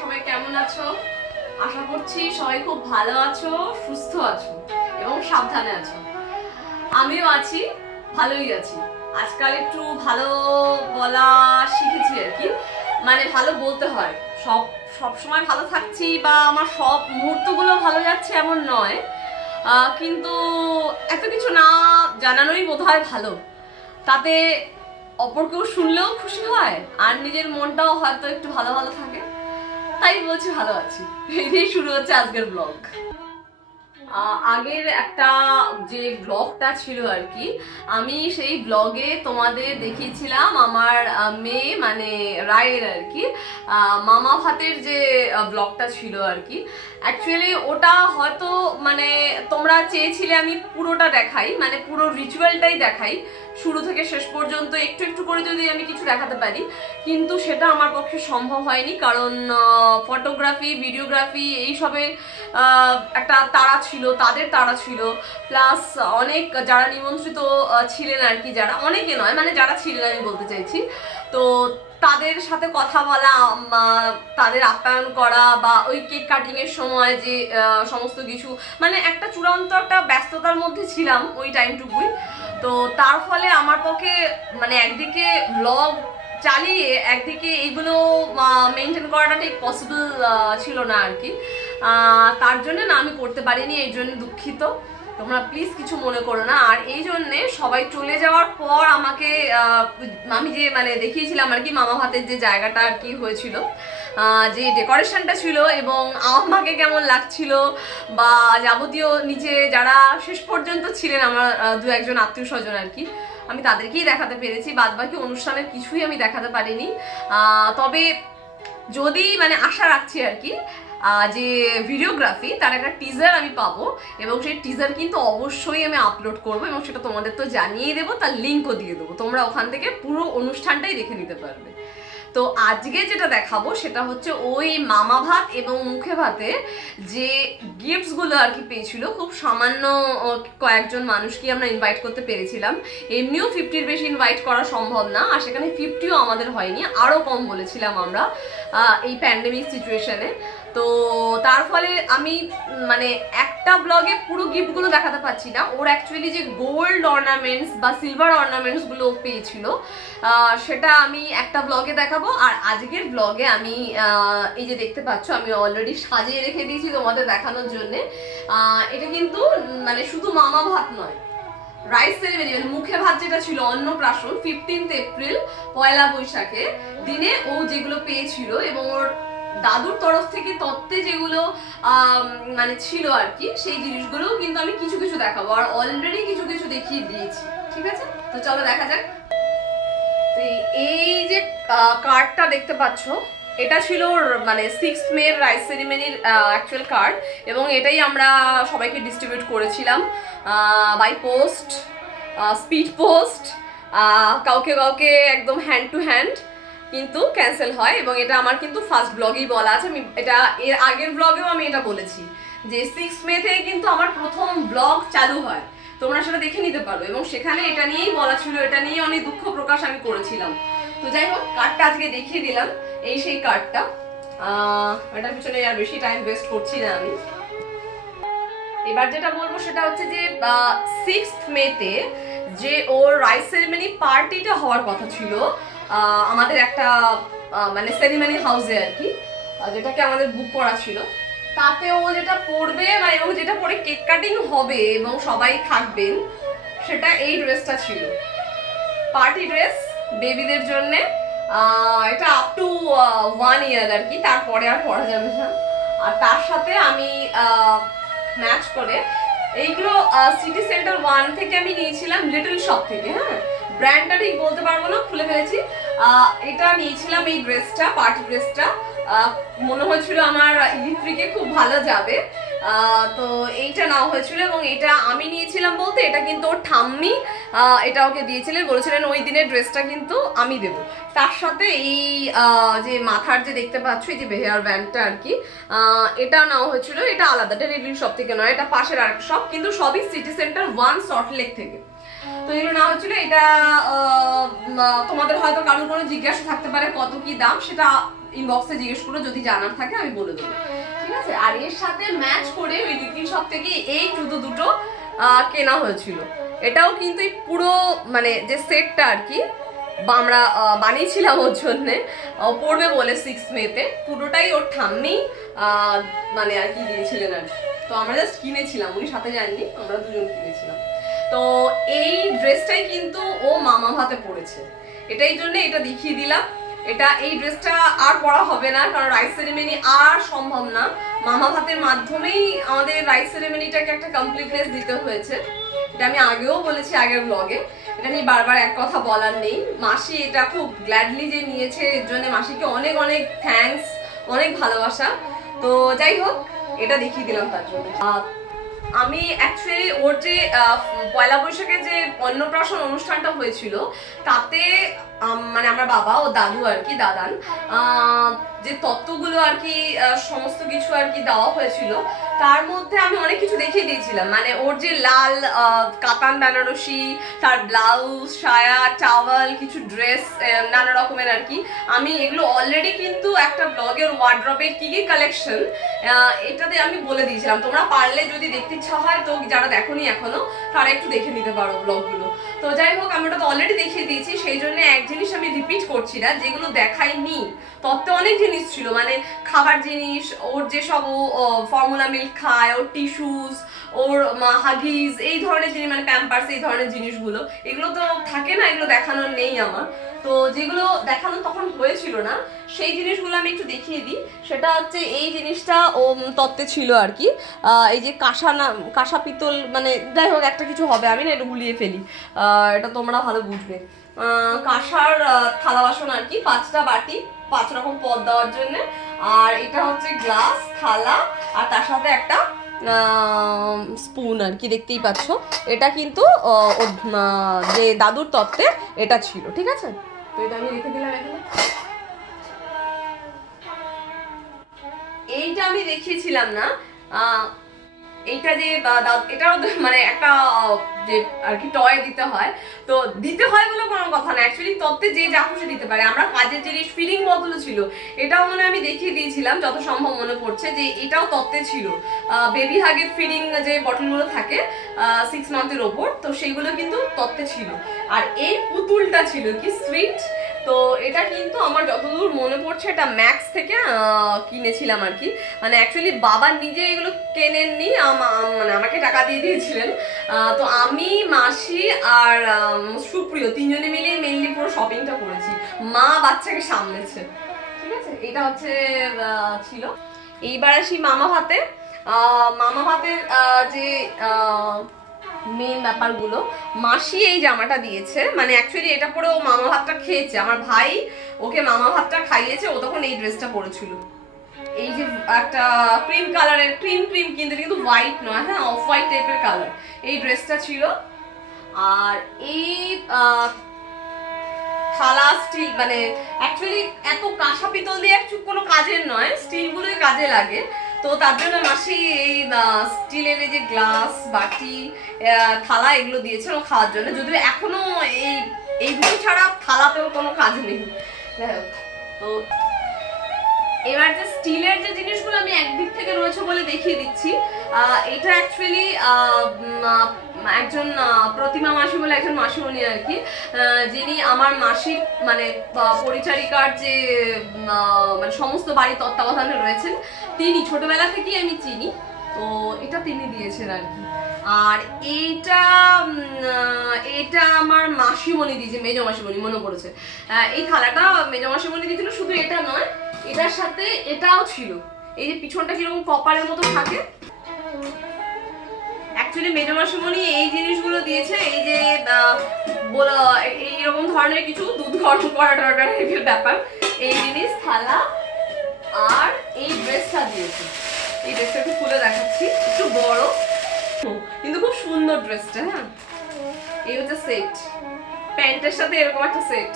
সবাই কেমন আছো? আশা করছি সবাই খুব ভালো আছো, সুস্থ আছো এবং সাবধানে আছো। আমিও আছি, ভালোই আছি। আজকাল একটু ভালো বলা শিখেছি আর কি। মানে ভালো বলতে হয়। সব সব সময় ভালো থাকছি বা আমার সব মুহূর্তগুলো ভালো যাচ্ছে এমন নয়। কিন্তু এত কিছু না জানানোই বোধ হয় ভালো। তাতে অপর কেউ শুনলেও খুশি হয়, আর নিজের মনটাও হয়তো একটু ভালো ভালো থাকে। তাই বলছি ভালো আছি। এই শুরু হচ্ছে আজকের ব্লগ আগের একটা যে ব্লগটা ছিল আর কি, আমি সেই ব্লগে তোমাদের দেখিয়েছিলাম আমার মেয়ে মানে রায়ের আর কি। মামা ভাতের যে ব্লগটা ছিল আর কি। অ্যাকচুয়ালি ওটা হয়তো মানে তোমরা চেয়েছিলে আমি পুরোটা দেখাই মানে পুরো রিচুয়ালটাই দেখাই। শুরু থেকে শেষ পর্যন্ত একটু একটু করে যদি আমি কিছু দেখাতে পারি। কিন্তু সেটা আমার পক্ষে সম্ভব হয়নি কারণ ফটোগ্রাফি ভিডিওগ্রাফি এইসবের একটা তারা ছিল, তাদের তারা ছিল। প্লাস অনেক যারা নিমন্ত্রিত ছিলেন আর কি, যারা অনেকে নয় মানে যারা ছিলেন আমি বলতে চাইছি। তো তাদের সাথে কথা বলা তাদের আপ্যায়ন করা, বা ওই কেক কাটিংয়ের সময় যে সমস্ত কিছু মানে একটা চূড়ান্ত একটা ব্যস্ততার মধ্যে ছিলাম ওই টাইমটুকুই তো তার ফলে আমার পক্ষে মানে একদিকে ব্লগ চালিয়ে একদিকে এইগুলো মেনটেন করাটা ঠিক পসিবল ছিল না আর কি। তার জন্য না আমি করতে পারিনি, এই জন্য দুঃখিত। তোমরা প্লিজ কিছু মনে করো না। আর এই জন্যে সবাই চলে যাওয়ার পর আমাকে আমি যে মানে দেখিয়েছিলাম আর কি মামা ভাতের যে জায়গাটা আর কি হয়েছিল যে ডেকোরেশনটা ছিল এবং আমাকে কেমন লাগছিল বা যাবতীয় নিচে যারা শেষ পর্যন্ত ছিলেন আমার দু একজন আত্মীয় স্বজন আর কি, আমি তাদেরকেই দেখাতে পেরেছি। বাদ বাকি অনুষ্ঠানের কিছুই আমি দেখাতে পারিনি। তবে যদি মানে আশা রাখছি আর কি যে ভিডিওগ্রাফি তার একটা টিজার আমি পাবো, এবং সেই টিজার কিন্তু অবশ্যই আমি আপলোড করব, এবং সেটা তোমাদের তো জানিয়ে দেবো, তার লিঙ্কও দিয়ে দেবো। তোমরা ওখান থেকে পুরো অনুষ্ঠানটাই দেখে নিতে পারবে। তো আজকে যেটা দেখাবো, সেটা হচ্ছে ওই মামা ভাত এবং মুখে ভাতে যে গিফটসগুলো আর কি পেয়েছিল, খুব সামান্য কয়েকজন মানুষকে আমরা ইনভাইট করতে পেরেছিলাম। এমনিও ফিফটির বেশি ইনভাইট করা সম্ভব না, আর সেখানে ফিফটিও আমাদের হয়নি আরও কম বলেছিলাম আমরা এই প্যান্ডেমিক সিচুয়েশনে তো তার ফলে আমি মানে একটা ব্লগে পুরো গিফটগুলো দেখাতে পারছি না। ওর অ্যাকচুয়ালি যে গোল্ড অর্নামেন্টস বা সিলভার অর্নামেন্টসগুলো পেয়েছিল সেটা আমি একটা ব্লগে দেখাবো। আর আজকের ব্লগে আমি এই যে দেখতে পাচ্ছ, আমি অলরেডি সাজিয়ে রেখে দিয়েছি তোমাদের দেখানোর জন্য। এটা কিন্তু মানে শুধু মামা ভাত নয় রাইস সেরিমনি মানে মুখে ভাত যেটা ছিল, অন্নপ্রাশন ফিফটিন্থ এপ্রিল পয়লা বৈশাখে দিনে ও যেগুলো পেয়েছিল এবং ওর দাদুর তরফ থেকে তত্ত্বে যেগুলো মানে ছিল আর কি, সেই জিনিসগুলোও কিন্তু আমি কিছু কিছু দেখাবো। আর অলরেডি কিছু কিছু দেখিয়ে দিয়েছি, ঠিক আছে? তো চলো দেখা যাক। তো এই- যে কার্ডটা দেখতে পাচ্ছ, এটা ছিল মানে সিক্স মে রাইস সেরিমনির অ্যাকচুয়াল কার্ড এবং এটাই আমরা সবাইকে ডিস্ট্রিবিউট করেছিলাম বাই পোস্ট স্পিড পোস্ট কাউকে কাউকে একদম হ্যান্ড টু হ্যান্ড কিন্তু ক্যান্সেল হয় এবং এটা আমার কিন্তু ফার্স্ট ব্লগেই বলা আছে। আমি এটা এর আগের ব্লগেও আমি এটা বলেছি যে সিক্স মে থেকে কিন্তু আমার প্রথম ব্লগ চালু হয়। তোমরা সেটা দেখে নিতে পারো এবং সেখানে এটা নিয়েই বলা ছিল, এটা নিয়ে অনেক দুঃখ প্রকাশ আমি করেছিলাম। তো যাই হোক কার্ডটা আজকে দেখিয়ে দিলাম, এই সেই কার্ডটা এটার পিছনে আর বেশি টাইম ওয়েস্ট করছি না আমি। এবার যেটা বলব সেটা হচ্ছে যে সিক্স মেতে যে ওর রাইস সেরিমনি পার্টিটা হওয়ার কথা ছিল আমাদের একটা মানে সেরিমনি হাউসে আর কি যেটাকে আমাদের বুক করা ছিল। তাতে ও যেটা পরবে মানে এবং যেটা পরে কেক কাটিং হবে এবং সবাই থাকবেন, সেটা এই ড্রেসটা ছিল। পার্টি ড্রেস বেবিদের জন্য এটা আপ টু ওয়ান ইয়ার আর কি, তারপরে আর পরা যাবে না। আর তার সাথে আমি ম্যাচ করে, এইগুলো সিটি সেন্টার ওয়ান থেকে আমি নিয়েছিলাম লিটল শপ থেকে হ্যাঁ? ব্র্যান্ডটা ঠিক বলতে পারব না, খুলে ফেলেছি। এটা নিয়েছিলাম এই ড্রেসটা পার্টি ড্রেসটা মনে হয়েছিল আমার ইলেকট্রিকে খুব ভালো যাবে। তো এইটা নেওয়া হয়েছিল এবং এটা আমি নিয়েছিলাম বলতে এটা কিন্তু ওর ঠাম্মি এটা ওকে দিয়েছিলেন, বলেছিলেন ওই দিনের ড্রেসটা কিন্তু আমি দেব। তার সাথে এই যে মাথার যে দেখতে পাচ্ছ, এই যে হেয়ার ব্যান্ডটা আর কি এটা নেওয়া হয়েছিল। এটা আলাদা রিলিং শপ থেকে নয়, এটা পাশের আরেক শপ কিন্তু সবই সিটি সেন্টার ওয়ান সল্টলেক থেকে। তো এগুলো নেওয়া হচ্ছিল, এটা তোমাদের হয়তো কারোর কোনো জিজ্ঞাসা থাকতে পারে কত কি দাম, সেটা ইনবক্সে জিজ্ঞেস করো, যদি জানার থাকে আমি বলে দেবো। ঠিক আছে? আর এর সাথে ম্যাচ করে ওই লিটিল শপ থেকে এই জুতো দুটো কেনা হয়েছিল। এটাও কিন্তু পুরো মানে যে সেটটা আর কি, আমরা বানিয়েছিলাম ওর জন্যে পড়বে বলে সিক্স মেতে পুরোটাই ওর ঠাম্মি মানে আর কি দিয়েছিলেন আর। তো আমরা জাস্ট কিনেছিলাম, উনি সাথে যাননি, আমরা দুজন কিনেছিলাম। তো এই ড্রেসটাই কিন্তু ও মামা ভাতে পড়েছে এটাই জন্য এটা দেখিয়ে দিলাম। এটা, এই ড্রেসটা আর পরা হবে না, কারণ রাইস সেরেমনি আর সম্ভব না। মামা ভাতের মাধ্যমেই আমাদের রাইস সেরেমনিটাকে একটা কমপ্লিটনেস দিতে হয়েছে। এটা আমি আগেও বলেছি আগের ব্লগে এটা নিয়ে বারবার এক কথা বলার নেই। মাসি এটা খুব গ্ল্যাডলি যে নিয়েছে, এর জন্য মাসিকে অনেক অনেক থ্যাঙ্কস অনেক ভালোবাসা। তো যাই হোক, এটা দেখিয়ে দিলাম তার জন্য। আমি অ্যাকচুয়ালি ওর যে পয়লা বৈশাখে যে অন্নপ্রাশন অনুষ্ঠানটা হয়েছিল, তাতে মানে আমার বাবা ও দাদু আর কি, দাদান যে তত্ত্বগুলো আর কি সমস্ত কিছু আর কি দেওয়া হয়েছিল তার মধ্যে আমি অনেক কিছু দেখিয়ে দিয়েছিলাম। মানে ওর যে লাল কাতান বেনারসি, তার ব্লাউজ সায়া টাওয়াল কিছু ড্রেস নানা রকমের আর কি। আমি এগুলো অলরেডি কিন্তু একটা ব্লগের ওয়ার্ড্রপের কী কী কালেকশন এটাতে আমি বলে দিয়েছিলাম। তোমরা পারলে যদি দেখতে ইচ্ছা হয়, তো যারা দেখোনি এখনও তারা একটু দেখে নিতে পারো ব্লগগুলো তো যাই হোক আমি ওটা তো অলরেডি দেখিয়ে দিয়েছি, সেই জন্য এক জিনিস আমি রিপিট করছি না, যেগুলো দেখাইনি, তত্ত্বে অনেক জিনিস ছিল। মানে খাবার জিনিস, ওর যেসব, ও ফর্মুলা মিল্ক খায়, ওর টিস্যুস ওর হাগিজ এই ধরনের জিনিস মানে প্যাম্পার্স এই ধরনের জিনিসগুলো, এগুলো তো থাকে না, এগুলো দেখানোর নেই আমার। তো যেগুলো দেখানো তখন হয়েছিল না, সেই জিনিসগুলো আমি একটু দেখিয়ে দিই। সেটা হচ্ছে এই জিনিসটা ও তত্ত্বে ছিল আর কি। এই যে কাঁসা না, কাঁসা পিতল মানে যাই হোক, একটা কিছু হবে, আমি না এটা গুলিয়ে ফেলি। এটা তোমরা ভালো বুঝবে। কাঁসার থালা বাসন আর কি, পাঁচটা বাটি, পাঁচ রকম পদ দেওয়ার জন্য। আর এটা হচ্ছে গ্লাস, থালা, আর তার সাথে একটা স্পুন আর কি দেখতেই পাচ্ছ। এটা কিন্তু যে দাদুর তত্ত্বে এটা ছিল, ঠিক আছে? তো এটা আমি রেখে দিলাম এখানে। এইটা আমি দেখিয়েছিলাম না এইটা যে এটাও মানে একটা যে আর কি টয় দিতে হয়। তো দিতে হয় বলে কোনো কথা না। অ্যাকচুয়ালি তত্ত্বে যে যা খুশি দিতে পারে। আমরা কাজের জিনিস ফিলিং বদল ছিল। এটাও মনে আমি দেখিয়ে দিয়েছিলাম, যত সম্ভব মনে পড়ছে যে এটাও তত্ত্বে ছিল। বেবি হাগের ফিলিং যে বটলগুলো থাকে সিক্স মান্থের ওপর, তো সেইগুলো কিন্তু তত্ত্বে ছিল। আর এই পুতুলটা ছিল কি? সুইট তো এটা কিন্তু আমার যতদূর মনে পড়ছে এটা ম্যাক্স থেকে কিনেছিলাম আর কি। মানে অ্যাকচুয়ালি বাবা নিজে এগুলো কেনেননি মানে আমাকে টাকা দিয়ে দিয়েছিলেন। তো আমি, মাসি আর সুপ্রিয় তিনজনে মিলে মেনলি পুরো শপিংটা করেছি। মা বাচ্চাকে সামলেছে। ঠিক আছে? এটা হচ্ছে ছিল। এইবার আসি মামা ভাতে। মামা ভাতের যে মেন ব্যাপারগুলো। মাসি এই জামাটা দিয়েছে। মানে অ্যাকচুয়ালি এটা পরে ও মামা ভাতটা খেয়েছে। আমার ভাই ওকে মামা ভাতটা খাইয়েছে। ও তখন এই ড্রেসটা পরেছিল। এই যে একটা ক্রিম কালারের ক্রিম ক্রিম কিন্তু কিন্তু হোয়াইট নয়। হ্যাঁ অফ হোয়াইট টাইপের কালার এই ড্রেসটা ছিল। আর এই থালা স্টিল মানে অ্যাকচুয়ালি এত কাঁসা পিতল দিয়ে অ্যাকচুয়ালি কোনো কাজের নয়। স্টিলগুলোই কাজে লাগে। তো তার জন্য মাসি এই স্টিলের এই যে গ্লাস, বাটি থালা এগুলো দিয়েছিল খাওয়ার জন্য। যদিও এখনও এই এইগুলো ছাড়া থালাতেও কোনো কাজ নেই। তো এবার যে স্টিলের যে জিনিসগুলো আমি একদিক থেকে রয়েছে বলে দেখিয়ে দিচ্ছি এটা অ্যাকচুয়ালি একজন প্রতিমা মাসি বলে একজন মাসিমণি আর কি যিনি আমার মাসির মানে পরিচারিকার যে মানে সমস্ত বাড়ি তত্ত্বাবধানে রয়েছেন, তিনি ছোটবেলা থেকেই আমি চিনি, তো এটা তিনি দিয়েছেন আর কি। আর এইটা এটা আমার মাসিমণি দিয়েছে, মেজ মাসিমণি, মনে পড়েছে। এই থালাটা মেজ মাসিমণি দিয়েছিল, শুধু এটা নয়, এটার সাথে এটাও ছিল। এই যে পিছনটা কীরকম কপারের মতো থাকে। অ্যাকচুয়ালি মেজো মাসিমণি এই জিনিসগুলো দিয়েছে, এই যে এইরকম ধরনের কিছু দুধ গরম করা টাইপের ব্যাপার। এই জিনিস, থালা, আর এই ড্রেসটা দিয়েছে। এই ড্রেসটা একটু খুলে দেখাচ্ছি, একটু বড়। কিন্তু খুব সুন্দর ড্রেসটা হ্যাঁ? এই হচ্ছে সেট প্যান্টের সাথে এরকম একটা সেট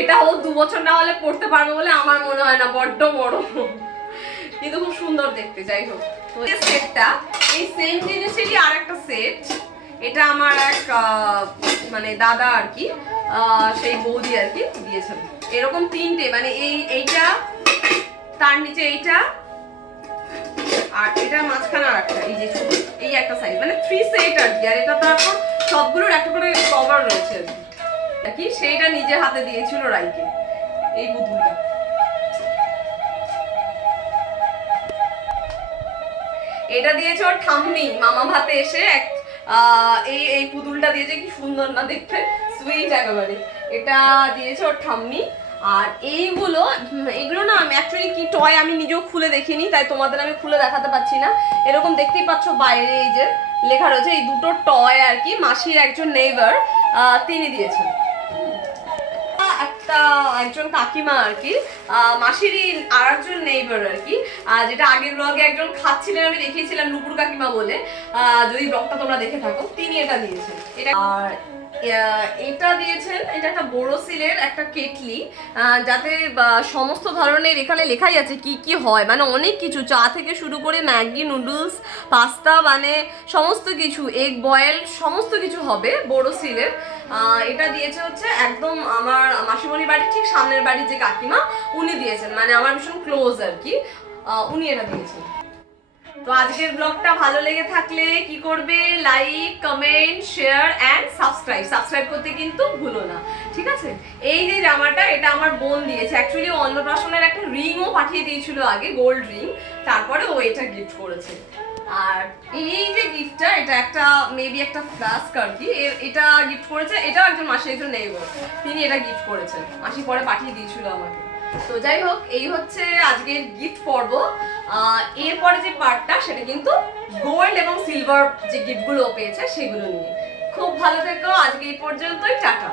এটা ও দু বছর না হলে পড়তে পারবে বলে আমার মনে হয় না, বড্ড বড়। কিন্তু খুব সুন্দর দেখতে, যাই হোক। এই সেটটা এই সেম জিনিসেরই আর একটা সেট এটা আমার এক মানে দাদা আর কি সেই বৌদি আর কি দিয়েছেন। এরকম তিনটে মানে এই এইটা, তার নিচে এইটা আর মাঝখানে আর একটা এই যে এই একটা সাইজ মানে থ্রি সেট আর কি, আর এটা সবগুলোর একটা করে কভার রয়েছে আর কি। সেইটা নিজে হাতে দিয়েছিল রাইকে, এই পুতুলটা। এটা দিয়েছে ওর ঠাম্মি, মামা ভাতে এসে এক এই এই পুতুলটা দিয়েছে, কি সুন্দর না দেখতে সুইট একেবারে। এটা দিয়েছে ওর ঠাম্মি আর এইগুলো এগুলো না আমি অ্যাকচুয়ালি কি টয় আমি নিজেও খুলে দেখিনি, তাই তোমাদের আমি খুলে দেখাতে পাচ্ছি না। এরকম দেখতেই পাচ্ছ বাইরে এই যে লেখা রয়েছে, এই দুটো টয় আর কি, মাসির একজন নেইবার তিনি দিয়েছেন। একটা একজন কাকিমা আর কি মাসিরই আর একজন নেইবার আর কি যেটা আগের ব্লগে একজন খাচ্ছিলেন, আমি দেখিয়েছিলাম নুপুর কাকিমা বলে যদি ব্লগটা তোমরা দেখে থাকো, তিনি এটা দিয়েছেন। এটা আর এটা দিয়েছেন, এটা একটা বোরোসিলের একটা কেটলি যাতে সমস্ত ধরনের এখানে লেখাই আছে কি কি হয়। মানে অনেক কিছু, চা থেকে শুরু করে ম্যাগি, নুডলস, পাস্তা মানে সমস্ত কিছু, এগ বয়েল, সমস্ত কিছু হবে বোরোসিলের। এটা দিয়েছে হচ্ছে একদম আমার মাসিমণির বাড়ির ঠিক সামনের বাড়ির যে কাকিমা, উনি দিয়েছেন। মানে আমার ভীষণ ক্লোজ আর কি। উনি এটা দিয়েছেন। তো আজকের ব্লগটা ভালো লেগে থাকলে কি করবে? Like comment share and subscribe subscribe করতে কিন্তু ভুলো না। ঠিক আছে? এই যে জামাটা, এটা আমার বোন দিয়েছে। অ্যাকচুয়ালি অন্নপ্রাশনের একটা রিংও পাঠিয়ে দিয়েছিল আগে গোল্ড রিং তারপরে ও এটা গিফট করেছে। আর এই যে গিফটটা এটা একটা মেবি একটা ফ্লাস্ক আর কি। এটা গিফট করেছে। এটাও একজন মাসি, একজন নেইবার তিনি এটা গিফট করেছেন। মাসি পরে পাঠিয়ে দিয়েছিল আমাকে। তো যাই হোক, এই হচ্ছে আজকের গিফট পর্ব। এরপরে যে পার্টটা সেটা কিন্তু গোল্ড এবং সিলভার যে গিফটগুলো পেয়েছে, সেগুলো নিয়ে। খুব ভালো থেকো, আজকে এই পর্যন্তই, টাটা।